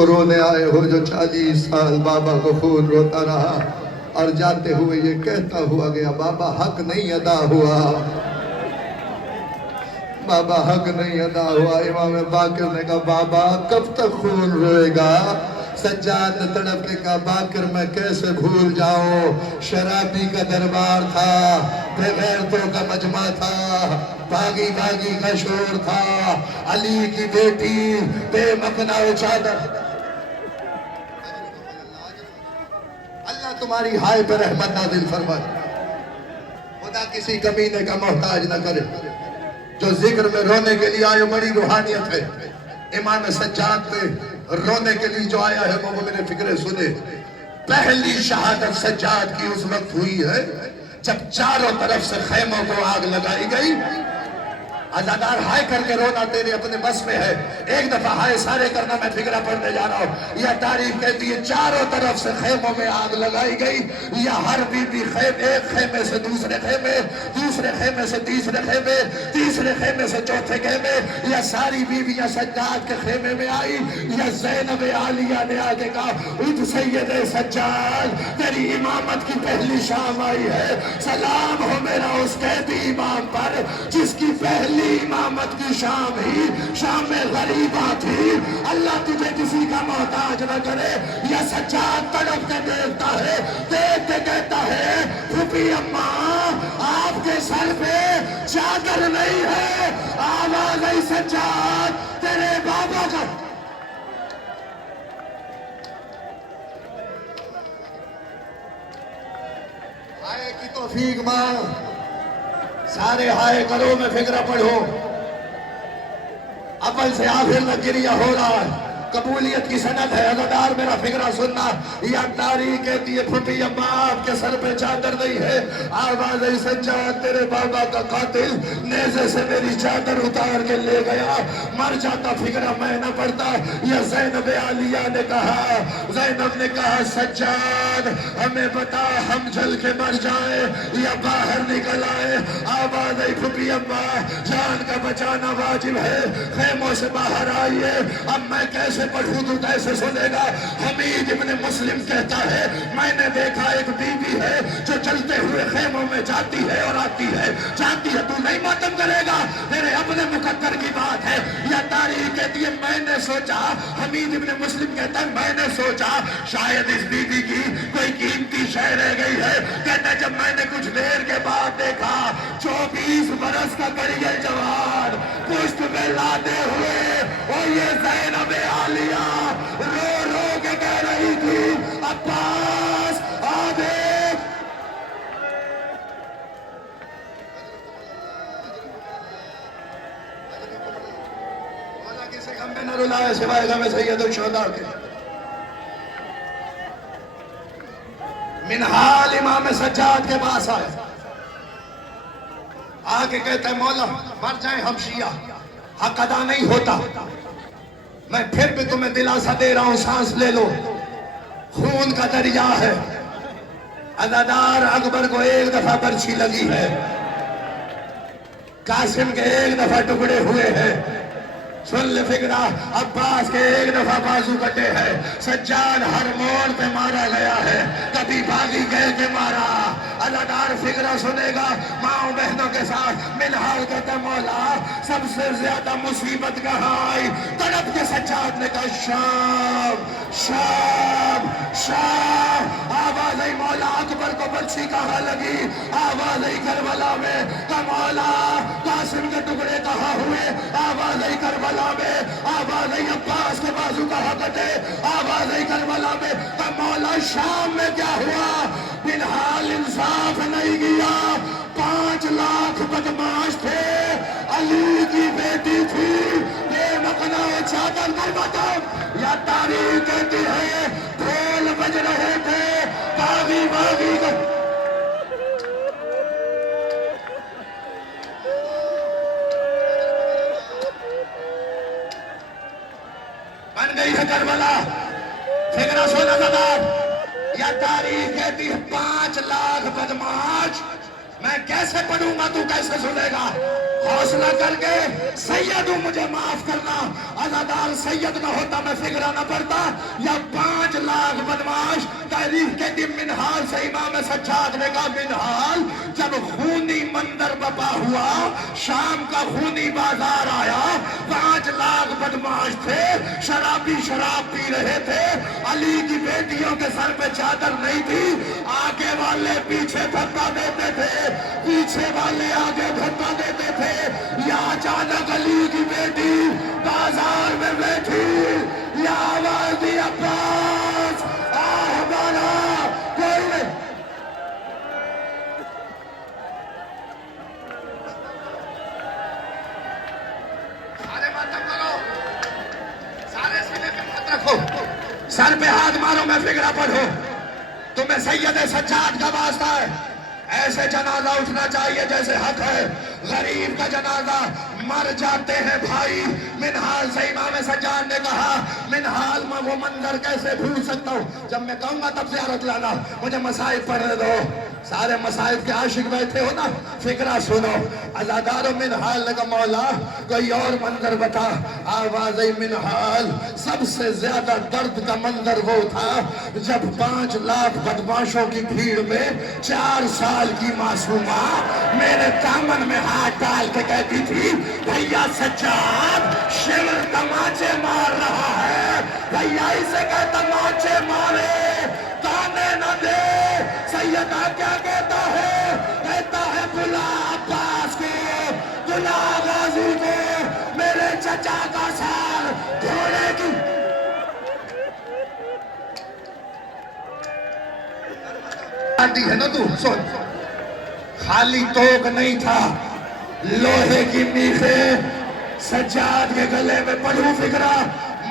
کو رونے آئے ہو جو 40 سال بابا کو خون روتا رہا اور جاتے ہوئے یہ کہتا ہوا گیا بابا حق نہیں ادا ہوا، بابا حق نہیں ادا ہوا۔ امام باقر نے کہا بابا کب تک خون روئے گا؟ سجاد نے تڑپ کے کہا باقر میں کیسے بھول جاؤں، شرابی کا دربار تھا، بے غیرتوں کا مجمع تھا، باغی باغی کا شور تھا، علی کی بیٹی بے مکنا چادر۔ اللہ تمہاری ہائے پہ رحمت نازل فرمائے، خدا کسی کمینے کا محتاج نہ کرے۔ جو ذکر میں رونے کے لیے آئے بڑی روحانیت ہے۔ امام سجاد پہ رونے کے لیے جو آیا ہے وہ میرے فکرے سنے۔ پہلی شہادت سجاد کی اس وقت ہوئی ہے جب چاروں طرف سے خیموں کو آگ لگائی گئی۔ عزادار ہائے کر کے رونا تیرے اپنے بس میں ہے، ایک دفعہ ہائے سارے کرنا، میں فکرہ پڑھنے جا رہا ہوں۔ یہ تاریخ کہتی ہے چاروں طرف سے خیموں میں آگ لگائی گئی، یا ہر بی بی ایک خیمے سے دوسرے خیمے، دوسرے خیمے سے تیسرے خیمے، تیسرے خیمے سے چوتھے خیمے، یا ساری بیویاں سجاد کے خیمے میں آئی، یا زینب عالیہ نے آگے کہا اٹھ سید سجاد تیری امامت کی پہلی شام آئی ہے، سلام ہو میرا اس قیدی امام پر جس کی پہلی امامت کی شام ہی شام غریبہ تھی۔ اللہ تجھے کسی کا محتاج نہ کرے۔ یا سجاد تڑپ کے دیکھتا ہے، دیکھ کے کہتا ہے پھوپھی اماں آپ کے سر پہ چادر نہیں ہے۔ آواز آئی سجاد تیرے بابا کا ہائے کی توفیق مانگ، سارے ہائے کرو میں فکرہ پڑھو۔ اول سے آخر تک گریہ ہو رہا ہے، قبولیت کی سند ہے۔ عزادار میرا فکرہ سننا، یا تاریخ کہتی ہے پھوپھی اماں آپ کے سر پہ چادر نہیں ہے۔ آواز آئی سجاد تیرے بابا کا قاتل نیزے سے میری چادر اتار کے لے گیا، مر جاتا فکرہ میں نہ پڑتا۔ یا زینب عالیہ نے کہا، زینب نے کہا سجاد ہمیں بتا ہم جل کے مر جائیں یا باہر نکل آئے۔ آواز آئی پھوپھی اماں جان کا بچانا واجب ہے، خیموں سے باہر آئیے۔ اب میں کیسے پڑھوں تو کیسے سنے گا؟ حمید ابن مسلم کہتا ہے میں نے دیکھا ایک بی بی ہے جو چلتے ہوئے خیموں میں جاتی ہے اور آتی ہے، جاتی ہے، تو نہیں ماتم کرے گا؟ میرے اپنے مقدر کی بات ہے۔ یا تاریخ کہتی ہے میں نے سوچا، حمید ابن مسلم کہتا ہے میں نے سوچا شاید اس بی بی کی کوئی قیمتی شے رہ گئی ہے۔ کہتا ہے جب میں نے کچھ دیر کے بعد دیکھا 24 برس کا کڑیے جوان پشت میں لادے ہوئے، اور یہ زینب عالیہ رو رو کے کہہ رہی تھی عباس آ دیکھ۔ مولا کسی غم میں نہ رلائے سوائے غم سید الشہداء کے۔ منہال امام سجاد کے پاس آئے، آگے کہتا ہے مولا مر جائیں ہم شیعہ، حق ادا نہیں ہوتا، میں پھر بھی تمہیں دلاسا دے رہا ہوں سانس لے لو، خون کا دریا ہے۔ عزادار اکبر کو ایک دفعہ برچھی لگی ہے، قاسم کے ایک دفعہ ٹکڑے ہوئے ہیں، سن لے فکرہ عباس کے ایک دفعہ بازو کٹے ہیں، سجاد ہر موڑ پہ مارا گیا ہے، کبھی باغی کہہ کے مارا۔ عزادار فکرہ سنے گا ماں بہنوں کے ساتھ منہال کہتا مولا سب سے زیادہ مصیبت کہاں آئی؟ تڑپ کے سجاد نے کہا شام شام شام۔ آواز آئی مولا اکبر کو برچھی کہاں لگی؟ آواز آئی کربلا میں، کہ مولا قاسم کے ٹکڑے کہاں ہوئے؟ آواز آئی کربلا میں، آواز آئی عباس کے بازو کہاں کٹے؟ آواز آئی کربلا میں، کہ مولا شام میں کیا ہوا؟ منہال انصاف نہیں گیا، 5 لاکھ بدماش تھے، علی کی بیٹی تھی، بے مقنا چادر نہیں بتاؤ۔ یا تاریخ کہتی ہے ڈھول بج رہے تھے، باغی باغی کا بن گئی ہے کربلا۔ فکرہ سونا زدار، یا تاریخ کہتی ہے 5 لاکھ بدماش، میں کیسے پڑھوں گا تو کیسے سنے گا؟ حوصلہ کر کے سیدوں مجھے معاف کرنا، عزادار سید نہ ہوتا میں فکرہ نہ پڑتا، یا 5 لاکھ بدماش تاریخ کے دن منہال سے امام سجاد نے کہا منہال جب خونی منظر بپا ہوا، شام کا خونی بازار آیا، 5 لاکھ بدماش تھے، شرابی شراب پی رہے تھے، علی کی بیٹیوں کے سر پہ چادر نہیں تھی، آگے والے پیچھے دھکا دیتے تھے، پیچھے والے آگے دھکا دیتے تھے، یا اچانک علی کی بیٹی بازار میں بیٹھی، یا آواز دی عباس آہ بالا کوئی نہیں۔ سارے ماتم کرو، سارے سینے پہ ہاتھ رکھو، سر پہ ہاتھ مارو، میں فکرہ پڑھو، تمہیں سید سجاد کا واسطہ ہے، ایسے جنازہ اٹھنا چاہیے جیسے حق ہے، غریب کا جنازہ، مر جاتے ہیں بھائی، منہال سے امام سجاد نے کہا منہال میں وہ منظر کیسے بھول سکتا ہوں، جب میں کہوں گا تب زیارت لانا، مجھے مصائب پڑھنے دو، سارے مصائب کے عاشق بیٹھے ہو نا، فکرہ سنو، عزادار منہال نے کہا مولا کوئی اور منظر بتا، آواز منہال، سب سے زیادہ درد کا منظر وہ تھا جب 5 لاکھ بدماشوں کی بھیڑ میں 4 سال کی معصومہ میرے دامن میں ہاتھ ڈال کے کہتی تھی بھیا سجاد شمر تماچے مار رہا ہے، بھیا اسے کہ تماچے مارے تانے نہ دے، سیدہ کیا کہتا ہے بلا عباس کو، بلا غازی کو، میرے چچا کا سال گھوڑے کی آتی ہے نا تو سن، خالی توک نہیں تھا، لوہے کی میخیں سجاد کے گلے میں پڑھوں فکرہ،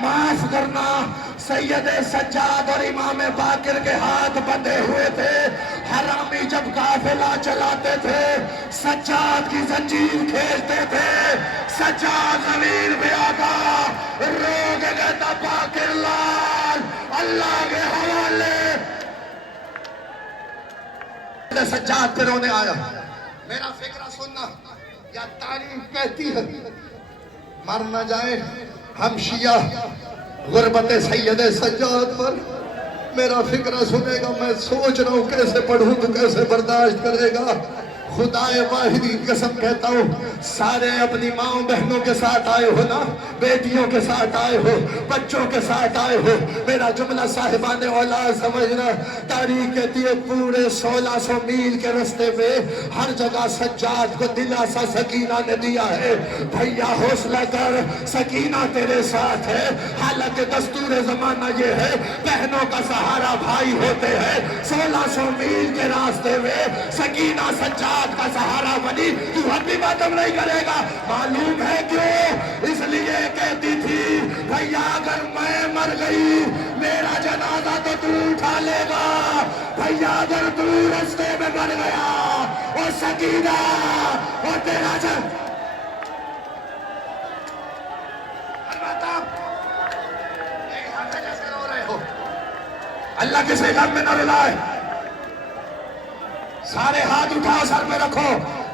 معاف کرنا، سید سجاد اور امام باقر کے ہاتھ بندھے ہوئے تھے، حرامی جب قافلہ چلاتے تھے سجاد کی زنجیر کھیلتے تھے، سجاد زمین پہ آگا رو کے کہتا باقر لال اللہ کے حوالے، سجاد پہ رونے آیا، میرا فکرہ سننا، یا تاریخ کہتی ہے مر نہ جائے ہم شیعہ غربت سید سجاد پر، میرا فکرہ سنے گا، میں سوچ رہا ہوں کیسے پڑھوں تو کیسے برداشت کرے گا، خدا واحدی قسم کہتا ہوں سارے اپنی ماں بہنوں کے ساتھ آئے ہو نا، بیٹیوں کے ساتھ آئے ہو، بچوں کے ساتھ آئے ہو، میرا جملہ صاحبان اولاد سمجھنا، تاریخ کہتی ہے پورے 1600 میل کے رستے میں ہر جگہ سجاد کو دلاسا سکینہ نے دیا ہے، بھیا حوصلہ کر سکینہ تیرے ساتھ ہے، حالانکہ دستور زمانہ یہ ہے بہنوں کا سہارا بھائی ہوتے ہیں، 1600 میل کے راستے میں سکینہ سجاد کا سہارا بنی، تو اب بھی ماتم نہیں کرے گا، معلوم ہے کیوں؟ اس لیے کہتی تھی بھیا اگر میں مر گئی میرا جنازہ تو تو اٹھا لے گا، بھیا اگر تو رستے میں مر گیا وہ سکینہ وہ تیرا اللہ کسی غم میں نہ رلائے، سارے ہاتھ اٹھاؤ سر میں رکھو،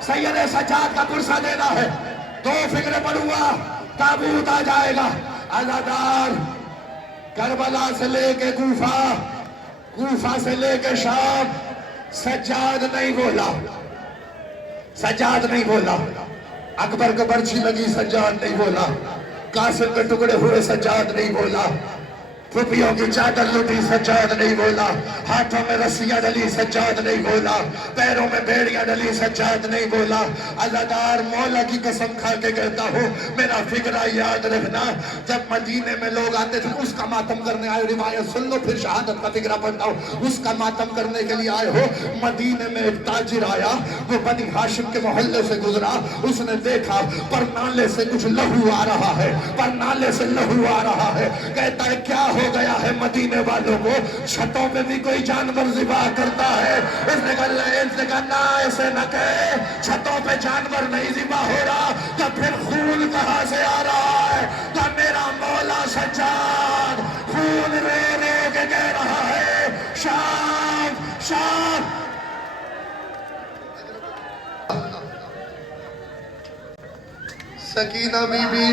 سید سجاد کا پرسہ دینا ہے، 2 فکرے پڑھوں گا تابوت آ جائے گا، عزادار کربلا سے لے کے کوفہ سے لے کے شام، سجاد نہیں بولا، سجاد نہیں بولا، اکبر کو برچھی لگی سجاد نہیں بولا، قاسم کے ٹکڑے ہوئے سجاد نہیں بولا، پھوپھیوں کی چادر لٹی سجاد نہیں بولا، ہاتھوں میں رسیاں ڈلی سجاد نہیں بولا، پیروں میں بیڑیاں ڈلی سجاد نہیں بولا، عزادار مولا کی قسم کھا کے کہتا ہوں میرا فکرہ یاد رکھنا، جب مدینے میں لوگ آتے تھے اس کا ماتم کرنے آئے، روایت سن لو پھر شہادت کا فکرہ پڑھتا ہوں، اس کا ماتم کرنے کے لیے آئے ہو، مدینے میں ایک تاجر آیا، وہ بنی ہاشم کے محلے سے گزرا، اس نے دیکھا پرنالے سے کچھ لہو آ رہا ہے، پرنالے سے لہو آ رہا ہے، کہتا ہے کیا ہو گیا ہے مدینے والوں کو، چھتوں پہ بھی کوئی جانور ذبح کرتا ہے، اس نے کہا نا ایسے نہ کہے، چھتوں پہ جانور نہیں ذبح ہو رہا تو پھر خون کہاں سے آ رہا ہے، تو میرا مولا سجاد خون رو رو کے کہہ رہا ہے شام شام، سکینہ بی بی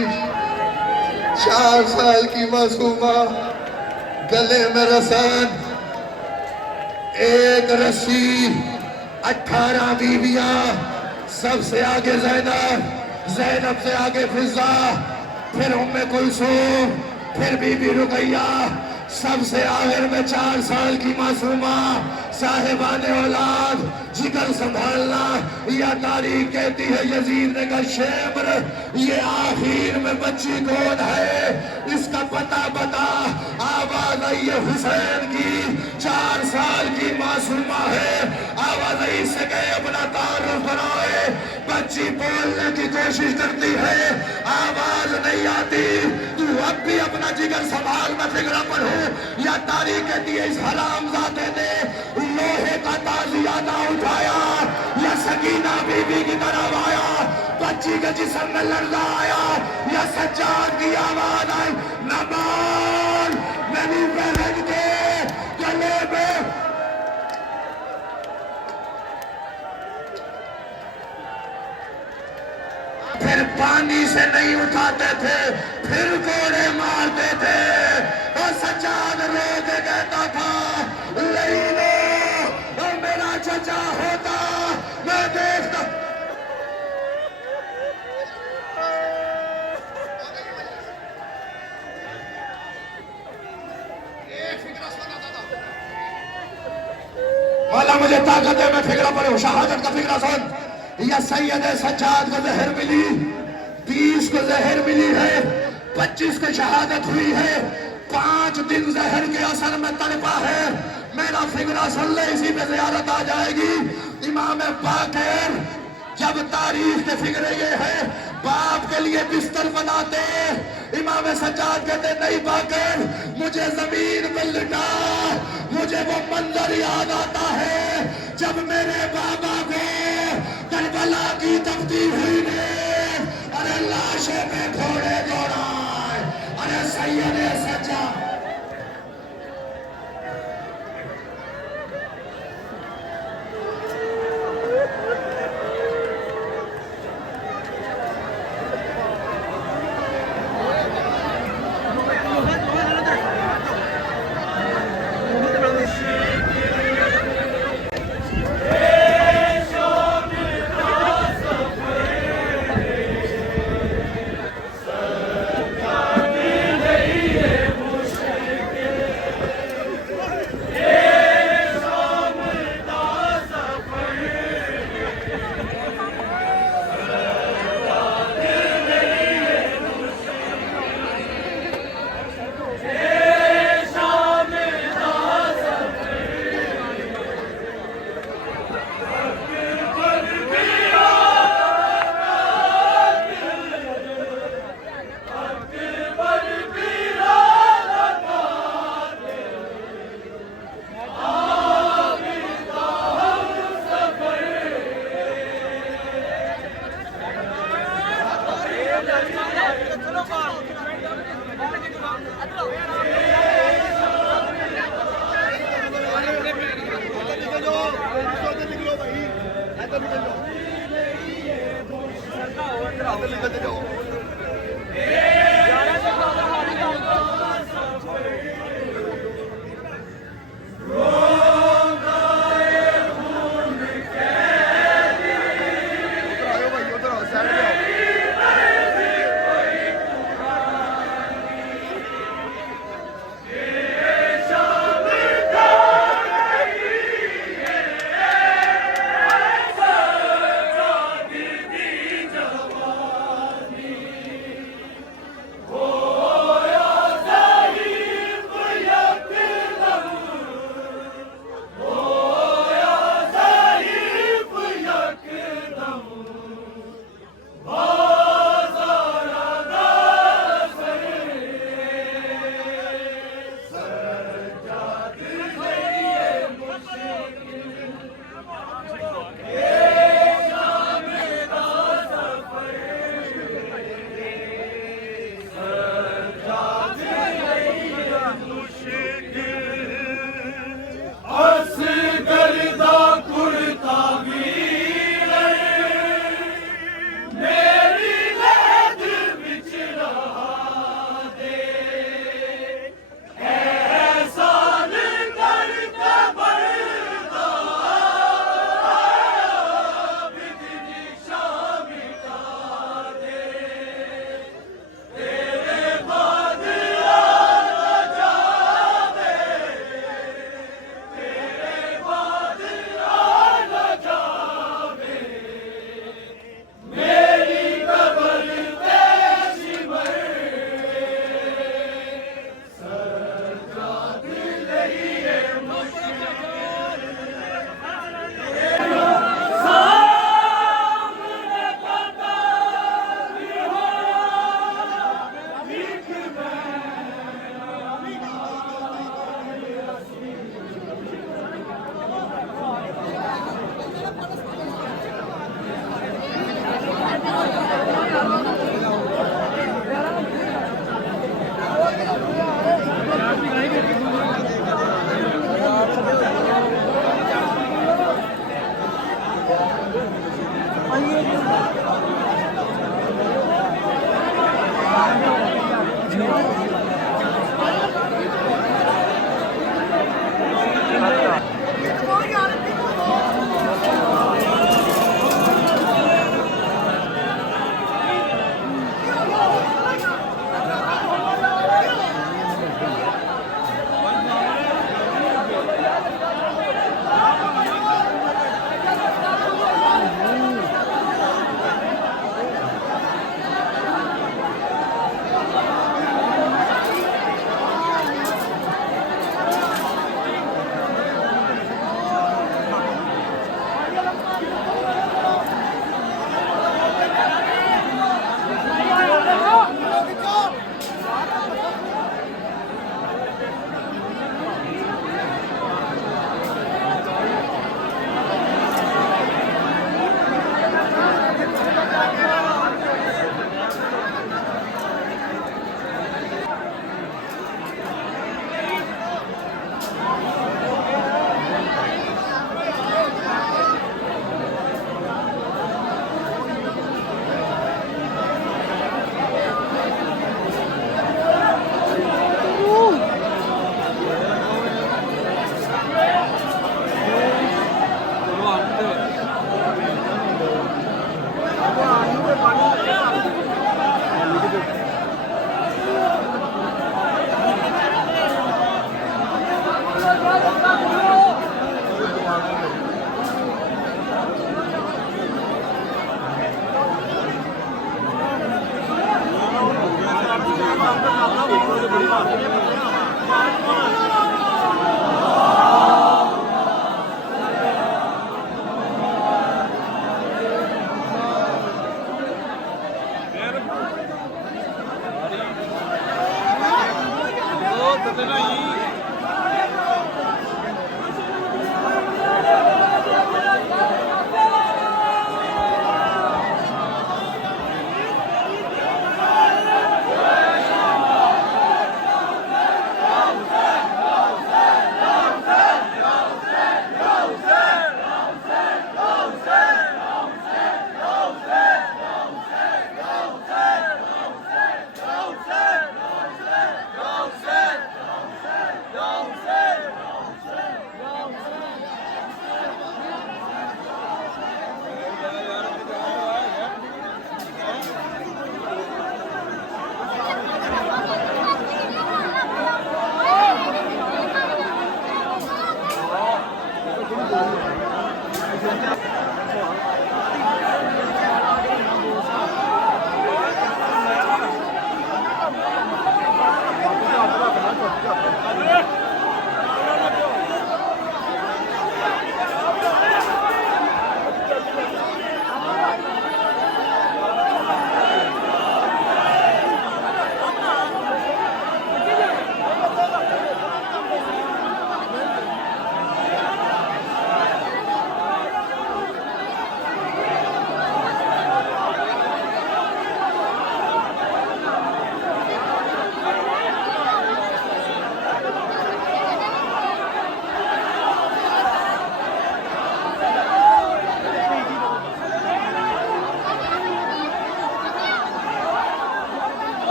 4 سال کی معصومہ، گلے میں رسن، ایک رسی، 18 بیویاں، سب سے آگے زینب سے آگے فضہ، پھر ام کلثوم، پھر بی بی رقیہ، سب سے آخر میں 4 سال کی معصومہ، صاحبان اولاد، جگر سنبھالنا، یا تاریخ کہتی ہے یزید نے کہا شیبر یہ آخر میں بچی کون ہے، اس کا پتہ بتا، آواز آئی ہے حسین کی، 4 سال کی معصومہ ہے، آواز آئی سے کہ اپنا تعارف بنائے، بچی بولنے کی کوشش کرتی ہے، آواز نہیں آتی، تو اب بھی اپنا جگر سنبھال، میں فکرہ پڑھوں، یا تاریخ کہتی ہے اس حرام زادے نے لوہے کا تازیہ نہ اٹھایا، یا سکینہ بی بی کی طرف آیا، بچی کے جسم میں لرزہ آیا، یا سجاد کی آواز آئی، نبال میری بہن کے گلے میں پھر پانی سے نہیں اٹھاتے تھے، پھر کوڑے مارتے تھے، اور سجاد رو کے کہتا تھا لئینو میرا چچا ہوتا میں دیکھتا۔ مولا مجھے طاقت ہے، میں فکرہ پڑھوں، شہادت کا فکرہ سن، یا سید سجاد کو زہر ملی، 20 کو زہر ملی ہے، 25 کو شہادت ہوئی ہے، 5 دن زہر کے اثر میں تڑپا ہے، میرا فکرہ سن لے، اسی میں زیارت آ جائے گی۔ امام باقر جب تاریخ کے فکرے یہ ہے، باپ کے لیے بستر بناتے، امام سجاد کہتے نہیں باقر مجھے زمین میں لٹا، مجھے وہ منظر یاد آتا ہے جب میرے بابا کو کربلا کی تفتیش ہوئی نے، ارے لاشے پہ گھوڑے دوڑائے، ارے سید سجاد